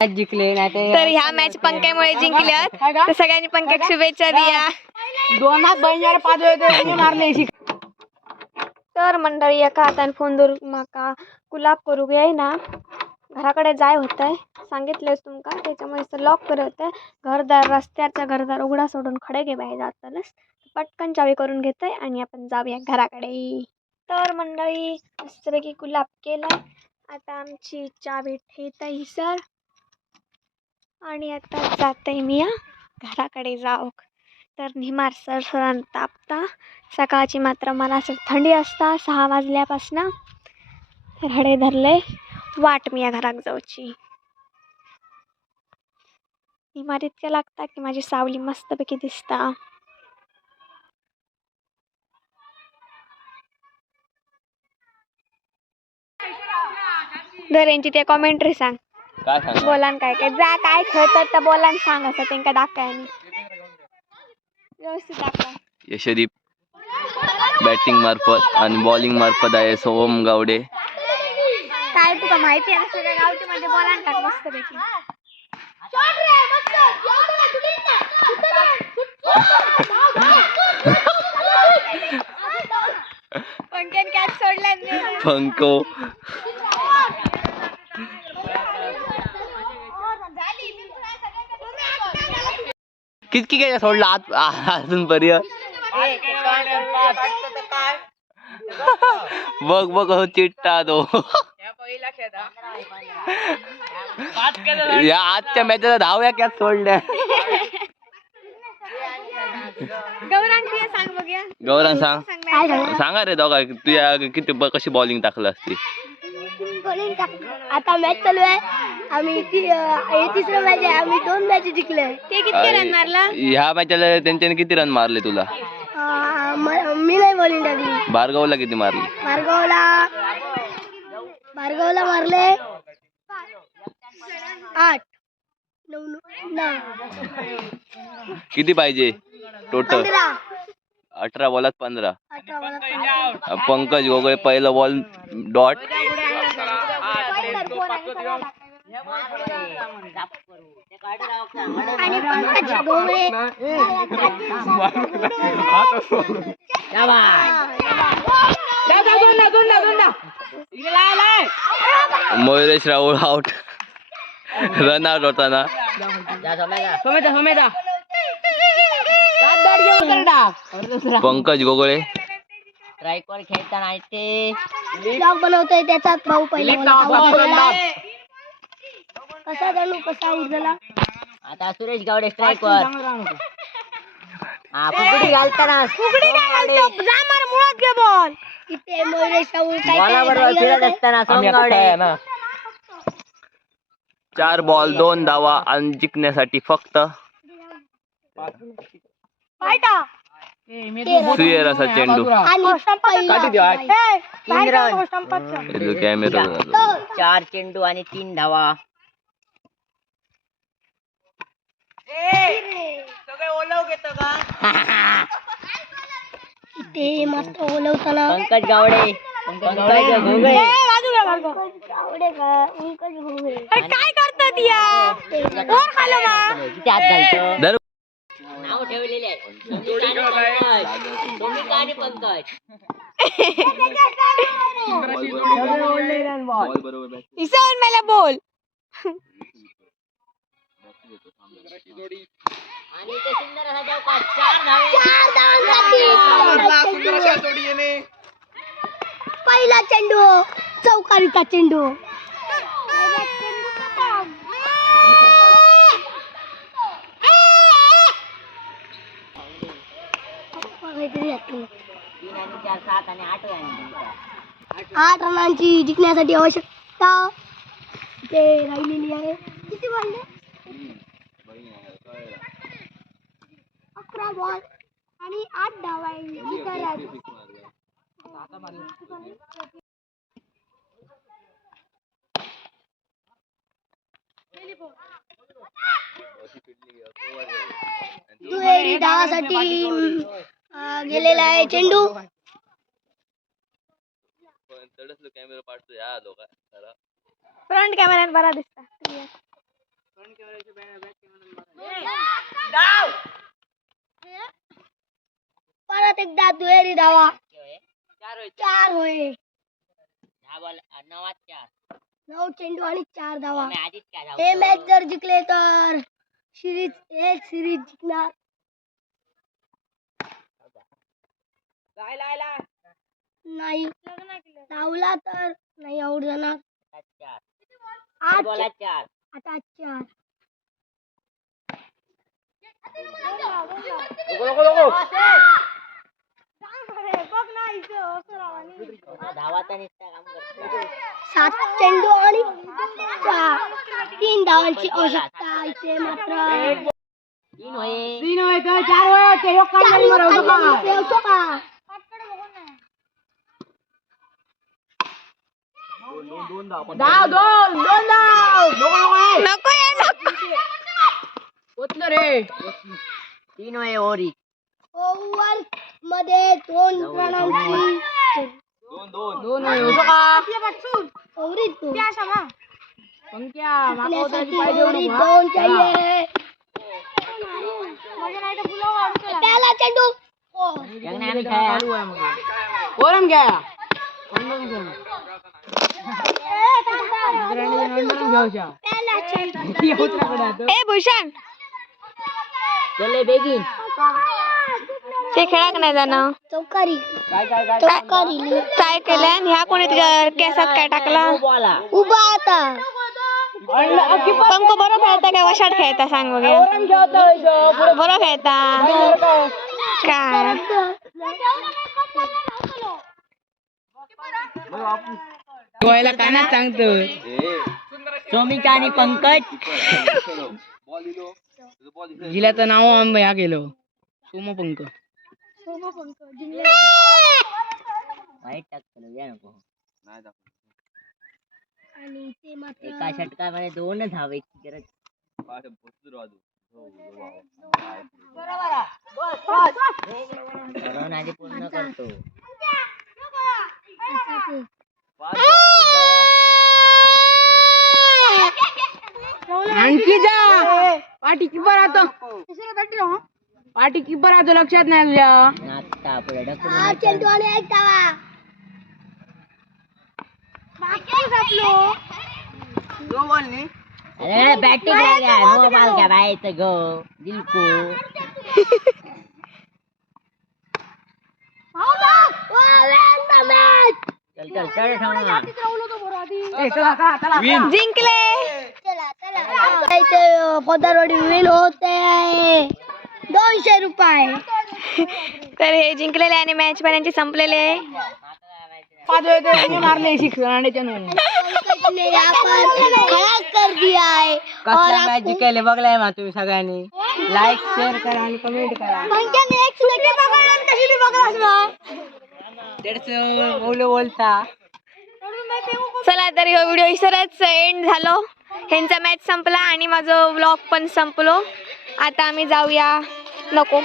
जिंकले तर ह्या मॅच पंक्यामुळे जिंकल्यात. तर सगळ्यांनी पंक्याक शुभेच्छा द्या. दोन हात बहिणी पाच मारले. तर मंडळी एका हाताने फोन धरून माका गुलाब करू घे ना. घराकडे जाय होतंय. सांगितलंय तुमका त्याच्यामुळे लॉक करत होते घरदार रस्त्याचा घरदार उघडा सोडून खडे घे बाहेर जातानच. पटकन चावी करून घेतोय आणि आपण जाऊया घराकडे. तर मंडळी मस्तपैकी गुलाब केला आता आमची चावी ठेत आहे सर. आणि आता जाते मी या घराकडे जाऊ तर निमार सर सरांना तापता. सकाळची मात्र मला असं थंडी असता सहा वाजल्यापासनं रडे हडे धरले. वाट मी या घरात जाऊची. निमार इतक्या लागता की माझी सावली मस्तपैकी दिसता. दर ते कॉमेंट्री सांग. काय सांग बोलान काय काय? जा काय खेळतात तर बोलान सांग असं त्यांका दाखवाय आणि व्यवस्थित दाखवा. यशदीप बॅटिंग मार्फत आणि बॉलिंग मार्फत आहे सोहम गावडे. काय तुका माहिती आहे सगळ्या गावठी मध्ये बोलान टाक मस्तपैकी? पंक्यान कॅच सोडला. पंको कितकी काय सोडला आत अजून पर्यंत बघ बघ हो। चिट्टा तो या आजच्या मॅचला धावया कॅच सोडल्या गौरांग सांग सांग। रे दोघा तुझ्या किती कशी बॉलिंग टाकलं असती? आता मॅच चालू आहे. आम्ही ती अं, हे तिसरं मॅच आहे. आम्ही दोन मॅच जिंकले. ते किती रन मारला? ह्या मॅचला त्यांच्याने किती रन मारले तुला? अं, म- मी नाही बॉलिंग टाकली. भार्गवला किती मारले? भार्गवला भार्गवला मारले. आठ. नऊ नऊ- नऊ किती पाहिजे? टोटल पंधरा. अठरा बॉलात पंधरा. अठरा मला पंकज गोगळे पहिलं बॉल डॉट आणि Pankaj Gogale Mayuresh Rahul out run out होताना समेता समेता पंकज गोगळे स्ट्राईकवर खेळताना ते. ब्लॉग बनवतोय त्याचाच भाऊ पहिला. कसा जाणू कसा उरलेला आता सुरेश गावडे स्ट्राईकवर हा फुगडी घालताना फुगडी काय घालतो. जा मार मुळात घे बॉल इथे मयुरेश राहुल काय बॉलाबरोबर काय फिरत असताना सोहम गावडे. चार बॉल दोन धावा आणि जिंकण्यासाठी फक्त सूर्यरसा चेंडू रन कॅमेरा चार चेंडू आणि तीन धावा. ते मस्त ओलवताना. पंकज गावडे. पंकज घोगळे. काय करतात या? किती हात घालतो. ठेवलेले आहे सोनिका आणि पंकज. इसवून मला बोल. आणि इथे सुंदर असा चौकार चार धावे. चार धावांसाठी. पहिला चेंडू चौकारीचा चेंडू. काहीतरी आठ रनांची जिंकण्यासाठी आवश्यकता ते राहिलेली आहे. किती बॉल अकरा बॉल आणि आठ धावा आहे. दुहेरी डावासाठी गेलेला आहे चेंडू। फ्रंट कॅमेऱ्यात बरा दिसता। परत एकदा दुहेरी धावा चार होय चार चार नऊ चेंडू आणि चार धावा हे मॅच जर जिंकले तर। सिरीज हे सिरीज जिंकणार नाही. धावला तर नाही आऊट जाणार. चार आठ बॉलात चार. आता चार. धावा तर नुसता काम करतो सात चेंडू आणि चार. तीन धावांची आवश्यकता इथे मात्र. तीन होय तीन होय तर चार होय ते एक काम नाही मारवतो का ठेवतो का धाव दोन दोन धाव नको नको नको ये नको ओतलं रे तीन होय ओरी ओव्हरमध्ये दोन रनांची दोन होय होतो का ओव्हरी दोन पंक्या माका आपल्यासाठी उतरायची पाहिजे ओव्हरी नको, दोन हा? चाहिए पहला चेंडू ओ, जगने आम्ही खेळा चालू आहे मग ओरम घ्या ओरम घ्या. दुसऱ्याने ओरम घ्यावच्या. पहला चेंडू किती उतराकडे आता? ए भूषण चले बेगीन ते खेळाक नाही जाणं चौकारी काय काय काय चौकारी काय केलं आणि ह्या कोणी तुझ्या केसात काय टाकला बॉला उभा आता पंक बरोबर खेळता काय वशाट खेळता सांग वगैरे ओरम घ्यावता वैशो. पुढे बरोबर खेळता बाहेर काय? काय गोव्याला कानात सांगतो. सोमिका आणि पंकज. जिल्याचं नाव आम्ही ह्या आणि ते मात्र एका षटकामध्ये दोनच धावायची गरज करून आधी पूर्ण करतो. आणखी जा पाठी किपर राहतो पाठी किपर राहतो लक्षात नाही तुझ्या आता पुढे ढकलून हा अरे बॅटिंग मोबाईल घ्या बायचं गो दिलको जिंकले. पदारवाडी विन होते. दोनशे रुपये. तर हे जिंकलेले आणि मॅच पण यांची संपलेले. मारले शिक्षणाच्या है और मॅच जिंकायले बघलाय मा तुम्ही सगळ्यांनी. लाईक शेअर करा आणि कमेंट करा. बोलता. चला तर व्हिडिओ इसरच एंड झालो. ह्यांचा मॅच संपला आणि माझं व्लॉग पण संपलो. आता आम्ही जाऊया. नको.